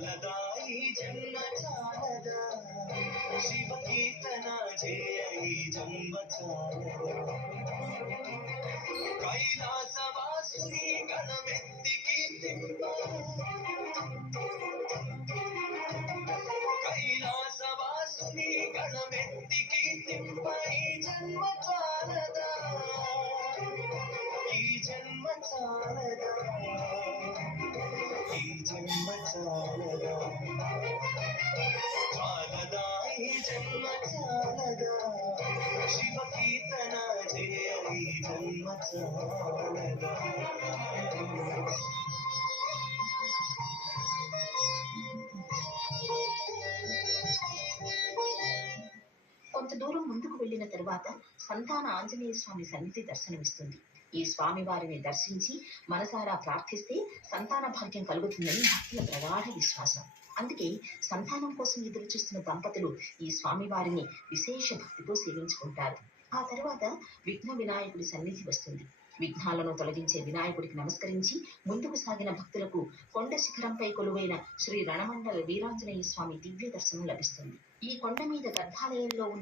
చాలదా ఈ జన్మ చాలదా శివ కీర్తన చేయ ఈ జన్మ చాలదా కైలాసవాసుని గణమెత్తి కీర్తింప కైలాసవాసుని గణమెత్తి కీర్తింప ఈ జన్మ చాలదా ఈ జన్మ చాలదా ఈ జన్మ చాలదా చాలదా ఈ జన్మ చాలదా శివ కీర్తన చేయ ఈ జన్మ చాలదా కొంత దూరం ముందుకు వెళ్లిన తరువాత సంతాన ఆంజనేయ స్వామి సన్నిధి దర్శనమిస్తుంది. ఈ స్వామి వారిని దర్శించి మనసారా ప్రార్థిస్తే సంతాన భాగ్యం కలుగుతుందని భక్తుల ప్రగాఢ విశ్వాసం. అందుకే సంతానం కోసం ఎదురు చూస్తున్న దంపతులు ఈ స్వామి వారిని విశేష భక్తితో సేవించుకుంటారు. ఆ తర్వాత విఘ్న వినాయకుడి సన్నిధి వస్తుంది. విఘ్నాలను తొలగించే వినాయకుడికి నమస్కరించి ముందుకు సాగిన భక్తులకు కొండ శిఖరంపై కొలువైన శ్రీ రణమండల వీరాంజనేయ స్వామి దివ్య దర్శనం లభిస్తుంది. ఈ కొండ మీద గర్భాలయంలో ఉన్న